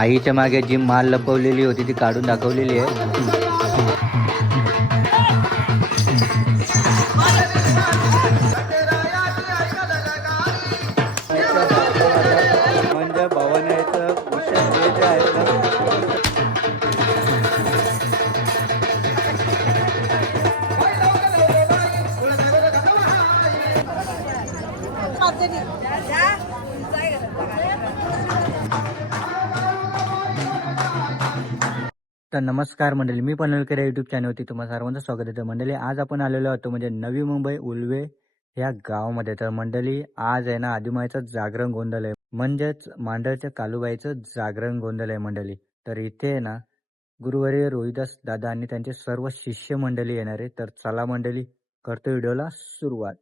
आईच्या मागे जी माल लपवलेली होती ती काढून दाखवलेली आहे. म्हणजे भवानीचं विशेष हे जे आहे ना, तर नमस्कार मंडळी, मी पनवेलकर यूट्यूब चॅनलवरती तुम्हाला सर्वांचं स्वागत आहे. मंडळी आज आपण आलेलो आहोत म्हणजे नवी मुंबई उल्वे या गावामध्ये. तर मंडळी आज आहे ना आदिमाईचं जागरण गोंधळ आहे, म्हणजेच मांडरच्या कालूबाईचं जागरण गोंधळ आहे मंडळी. तर इथे आहे ना गुरुवर्य रोहिदास दादा आणि त्यांचे सर्व शिष्य मंडळी येणार आहे. तर चला मंडळी, करतो व्हिडिओला सुरुवात.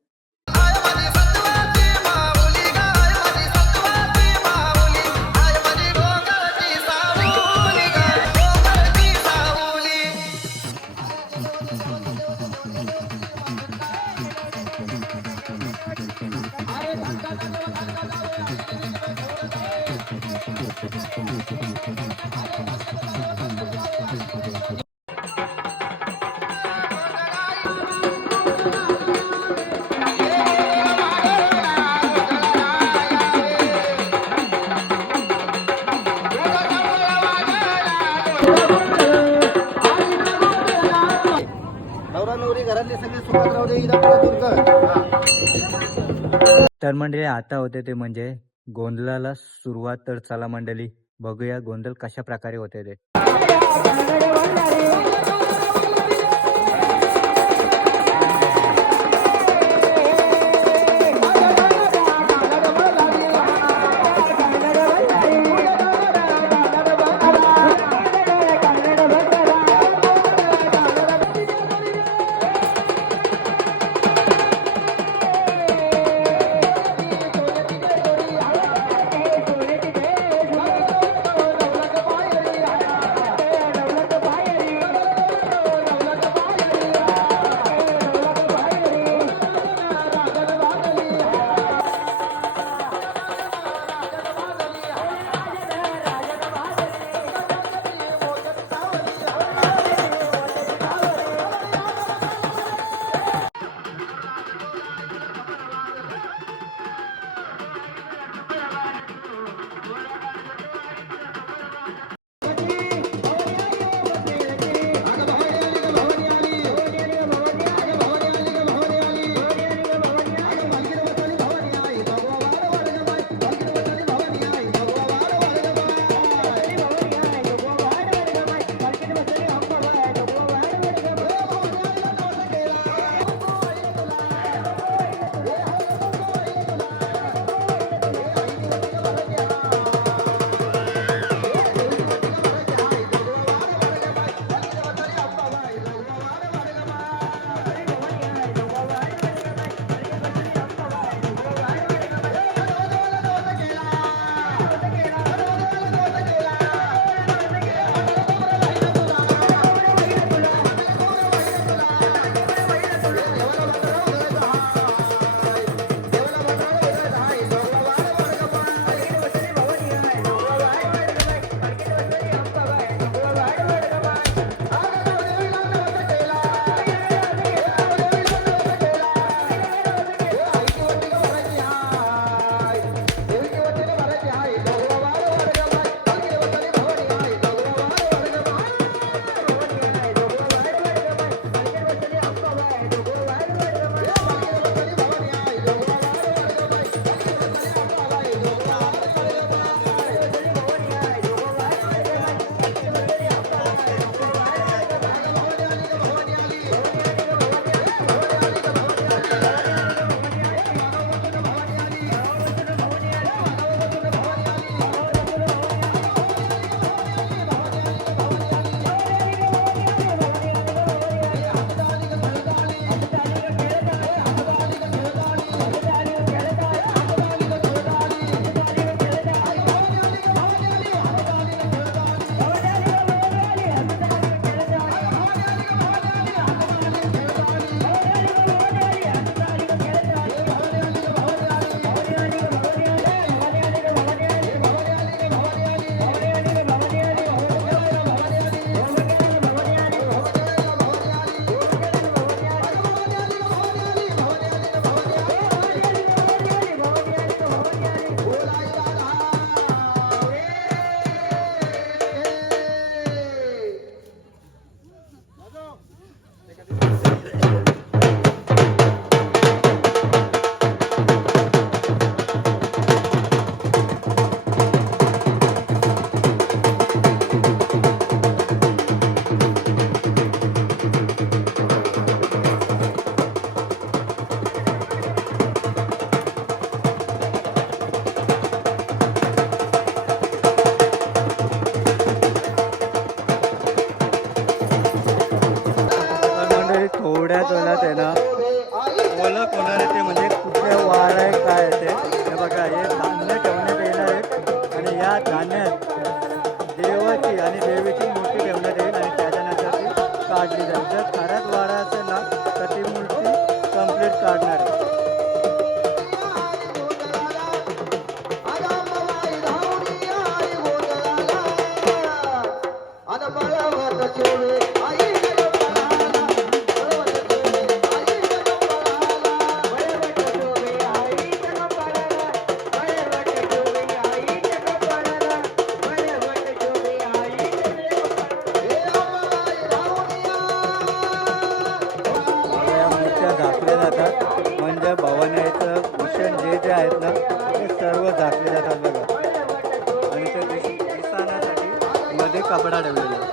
तर मंडळी आता होते ते म्हणजे गोंधळाला सुरुवात. तर चला मंडळी बघूया गोंधळ कशा प्रकारे होते ते. आहे ते. हे बघा, हे धान्य ठेवण्यात येणार आहे आणि या धान्यात देवाची आणि देवीची मूर्ती ठेवण्यात येईल आणि त्याच्यानंतर ती काढली जाईल. जर खराच वाडा असेल ना तर ती मूर्ती कंप्लीट काढणार आहे. झाकले जातात म्हणजे भवानीचं भूषण जे आहेत ना ते सर्व झाकले जातात बघा. आणि ते दिसण्यासाठी मध्ये कपडा ठेवलेला आहे.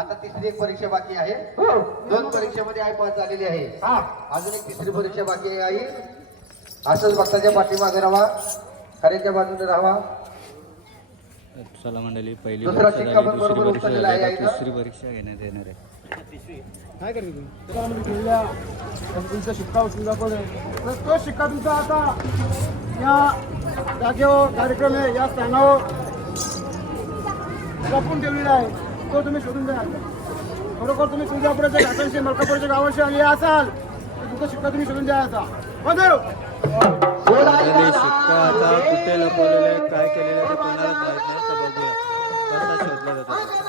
आता तिसरी एक परीक्षा बाकी आहे. 2 परीक्षेमध्ये आई पास झालेली आहे. अजून एक तिसरी परीक्षा बाकी आहे. आई असंच भक्ताच्या पाठीमागे राहा, खऱ्याच्या बाजूने राहा. चला मंडळी, पहिली दुसरा परीक्षा शिक्का झाली, पण दुसरी बरोबर परीक्षा उचललेला झाली, आहे आता इथं. तिसरी परीक्षा घेण्यात येणार आहे. काय करते तू? त्याला म्हणजे ठेवल्या तुमचा शिक्का उचलून दाखवलं तर तो शिक्का तुमचा आता या जागेवर कार्यक्रम आहे या स्थानावर लपून ठेवलेला आहे. तो तुम्ही शोधून द्या. खरोखर तुम्ही तुळजापुराच्या घाटांशी मलकापूरच्या गावाशी आली असाल तर तुमचा शिक्का तुम्ही शोधून द्या. आता शिक्का आता कुठे लपवलेले आहे, काय केलेलं आहे ते कोणालाच माहित नाही. तर बघूया कसा शोधला जातो.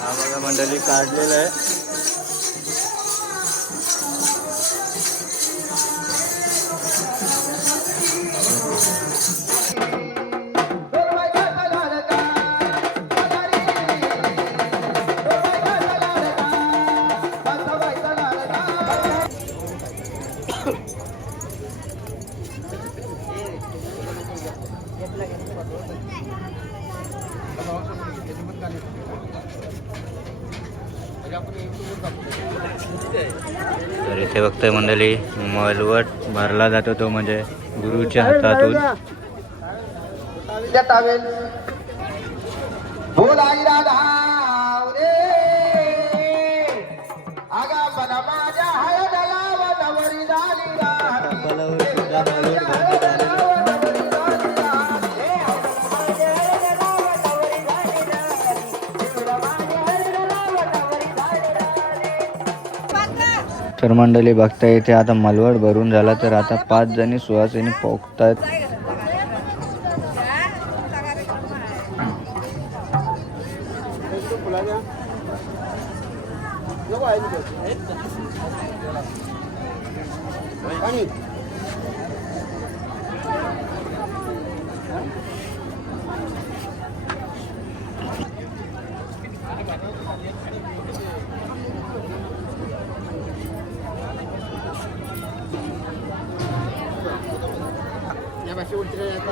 हा बघा मंडळी, काढलेलं आहे. तर इथे बघतोय मंडळी मलवट भरला जातो तो म्हणजे गुरुच्या हातातून. टावेल बोल आई राधा रे आगा बना माझ्या हळदला वनवरी झाली तर मंडळी बघता इथे आता मलवट भरून झाला तर आता 5 जणी सुवासिनी पोखतात.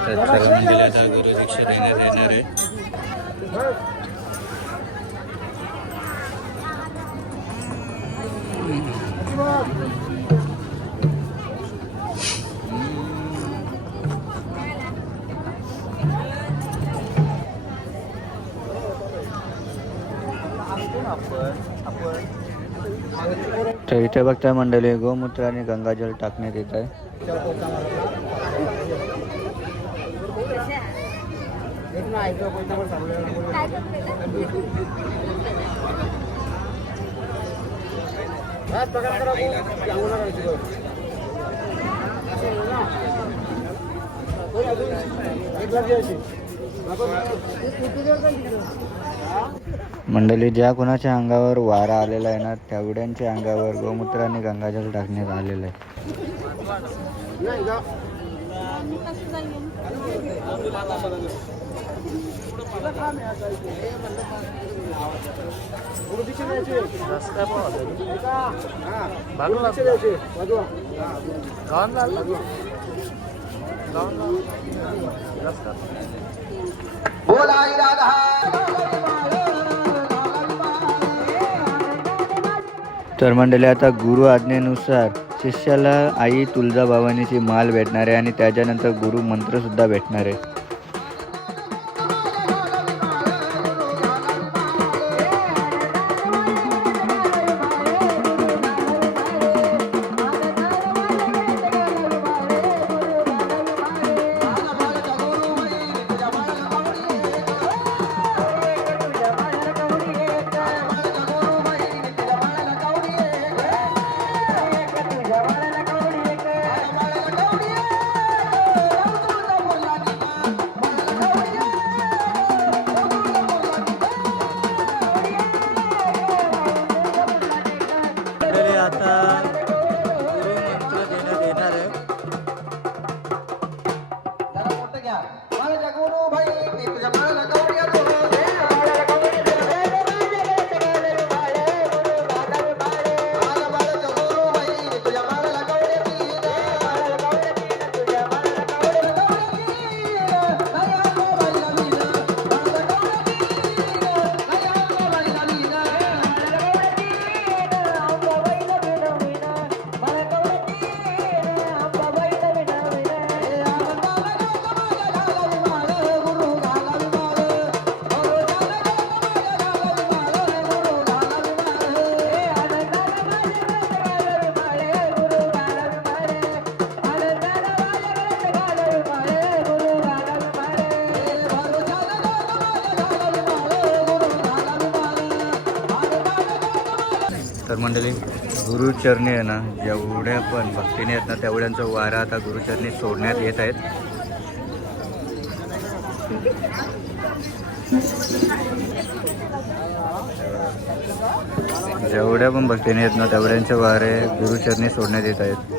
तर सर्व मंडळी आता गुरुदीक्षा देण्यात येणार आहे. तर इथे बघता मंडळी गोमूत्र आणि गंगाजल टाकण्यात येत आहे. मंडळी ज्या कुणाच्या अंगावर वारा आलेला आहे ना तेवढ्यांच्या अंगावर गोमूत्र आणि गंगाजल टाकण्यात आलेलं आहे. बोल आई राधा तर मंडळी आता गुरु आज्ञेनुसार शिष्याला आई तुळजाभवानीची माल भेटणार आहे आणि त्याच्यानंतर गुरु मंत्र सुद्धा भेटणार आहे. आता गुरु मंत्र देण्यात येणार आहे. जरा मोठं घ्या माझ्या गुरु भाई मी तुझ्या माळाला गौरी आणतो. तर मंडळी गुरुचरणी आहे ना जेवढ्या पण भक्तीने आहेत ना तेवढ्यांचा वारा आता गुरुचरणी सोडण्यात येत आहेत. जेवढ्या पण भक्तीने आहेत ना तेवढ्यांचे वारे गुरुचरणी सोडण्यात येत आहेत.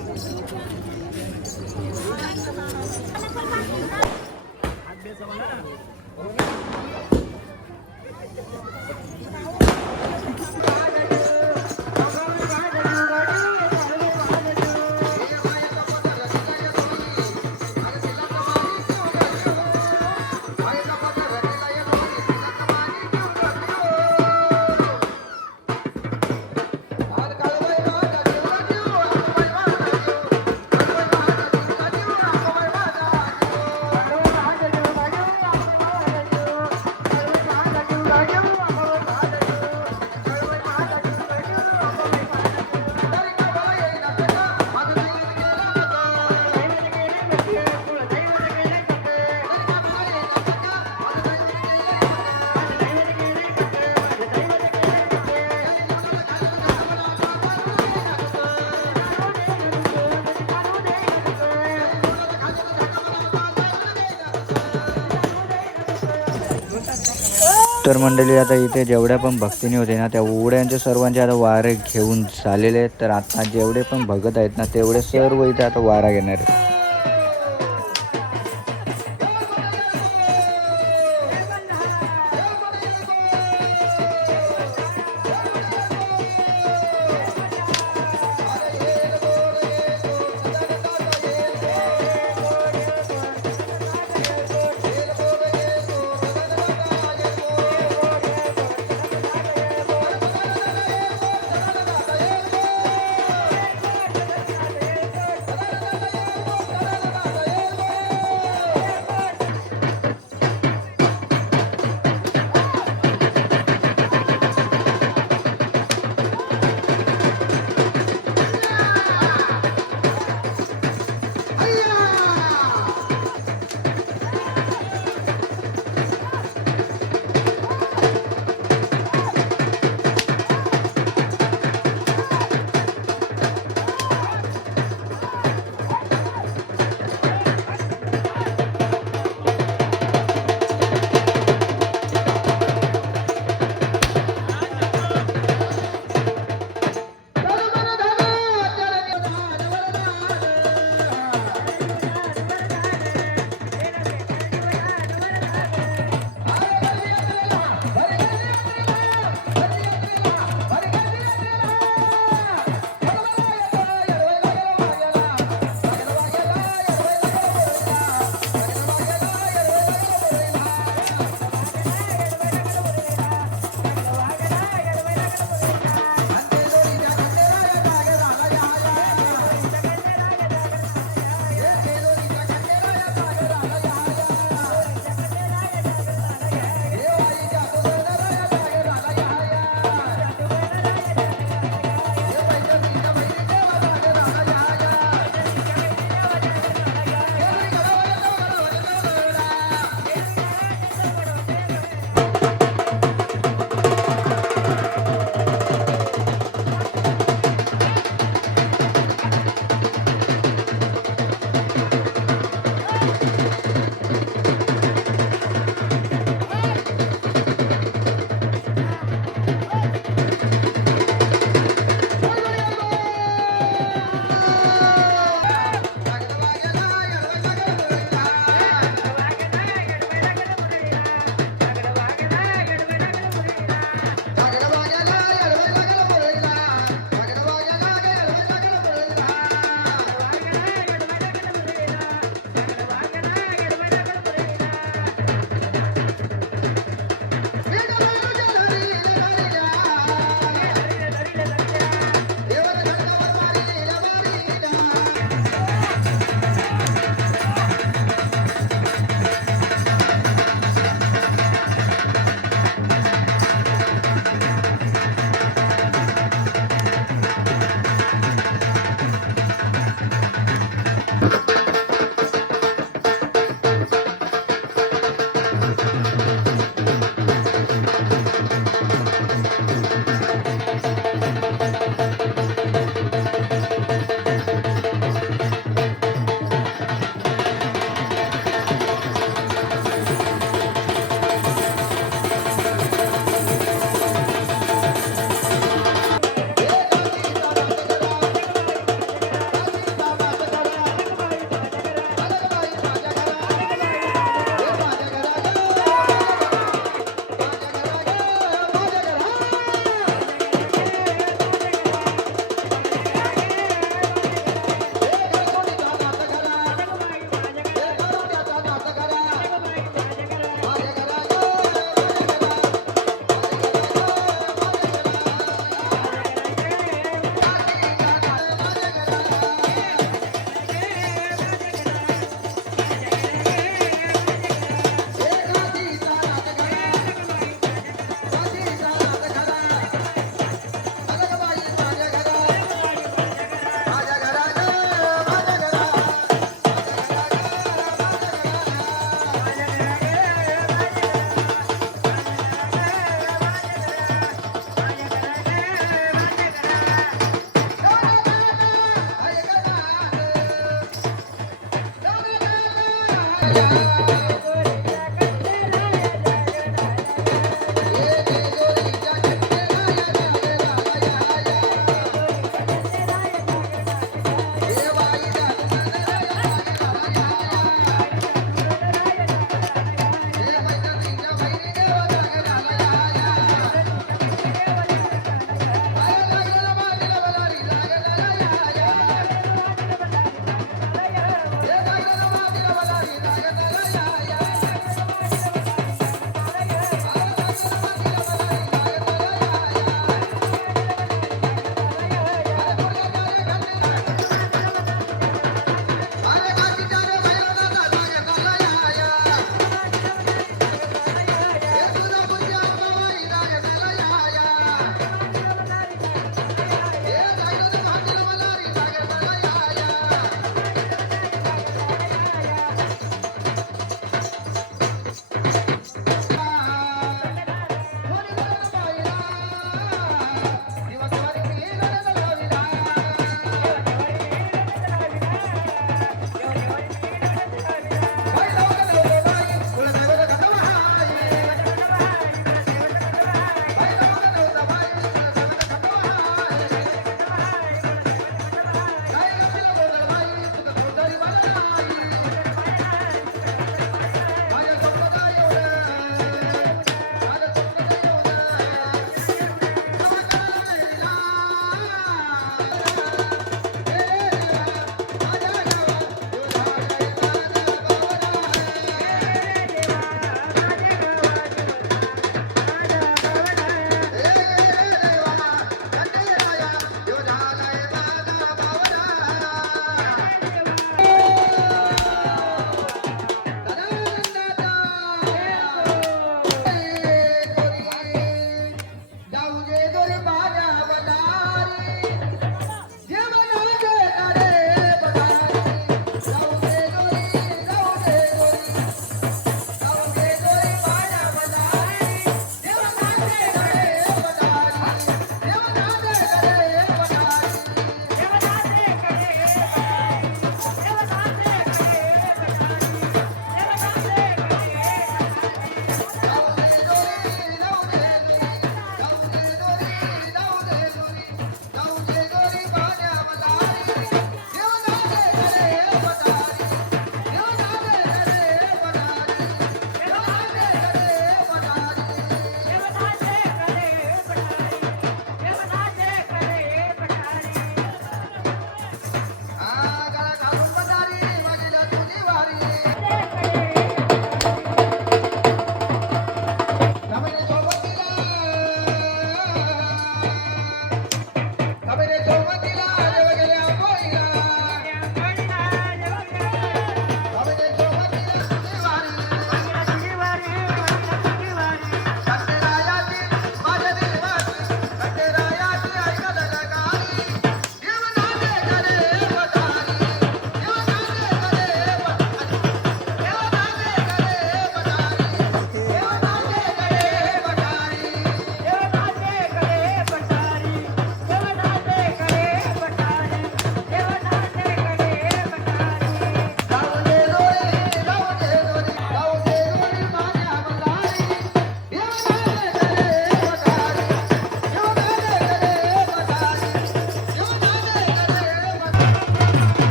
तर मंडळी आता इथे जेवढ्या पण भक्तिनी होते ना त्या उड्यांचे सर्वांचे आता वारे घेऊन झालेले आहेत. तर आता जेवढे पण भगत आहेत ना तेवढे सर्व इथे आता वारा घेणार आहेत.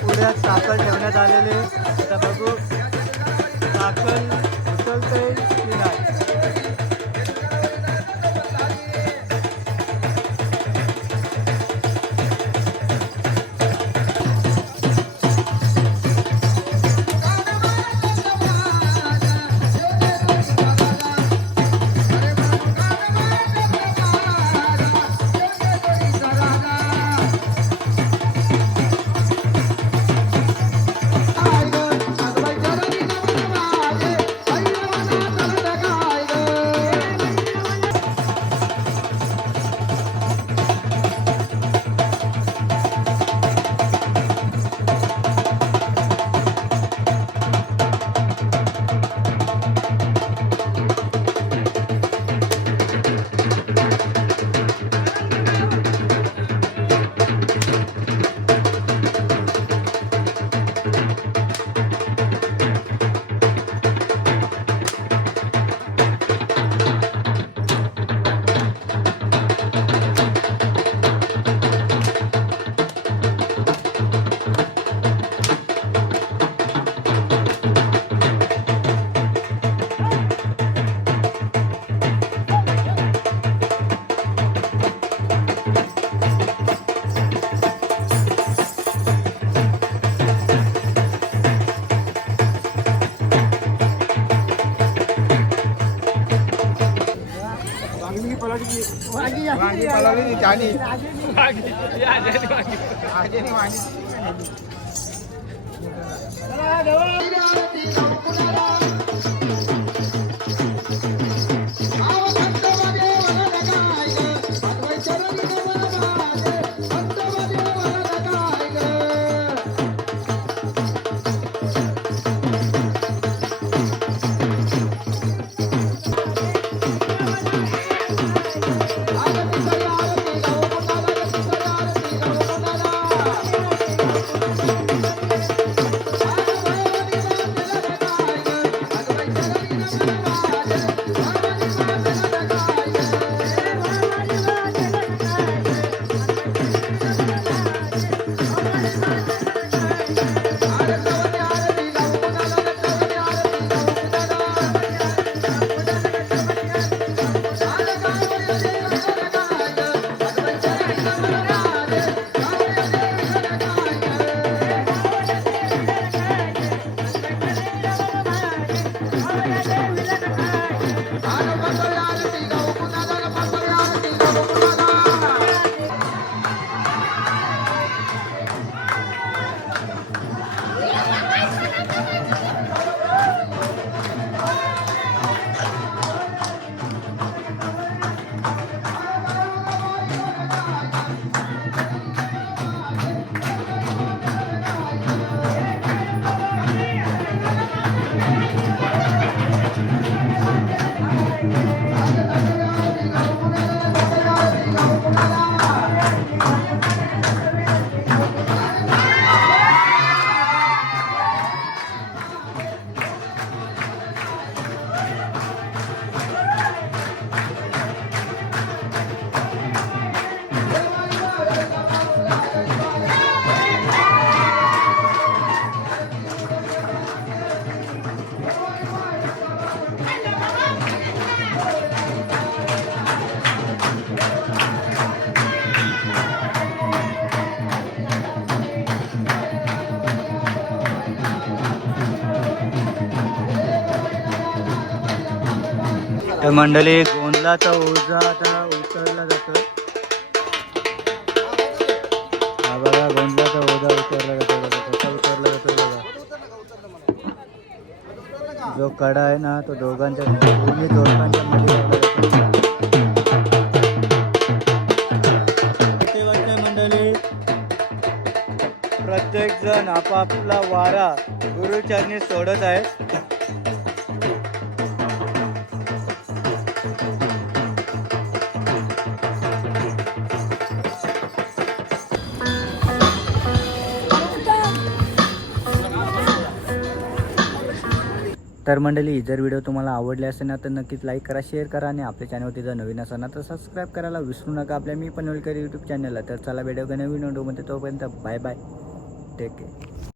पुढ्यात साखर ठेवण्यात आलेले. आता बघू साखर उचलते की नाही. पलटली वांगी तर मंडळी गोंधळाचा ओझा आता उतरला जातो. हा बघा गोंधळाचा ओझा उतरला जातो. बघा कसा उतरला जातो बघा. जो कडा आहे ना तो दोघांच्या दोन्ही जोडकांच्या मध्ये लावला जातो. किती वाजता मंडळी प्रत्येक जण आपापला वारा गुरुचरणी सोडत आहे. तर मंडळी जर व्हिडिओ तुम्हाला आवडले असेल ना तर नक्कीच लाईक करा, शेअर करा आणि आपल्या चॅनलवरती जर नवीन असाल ना तर सबस्क्राईब करायला विसरू नका आपल्या मी पनवेलकर यूट्यूब चॅनलला. तर चला व्हिडिओ नवीन व्हिडिओमध्ये तोपर्यंत बाय बाय, टेक केअर.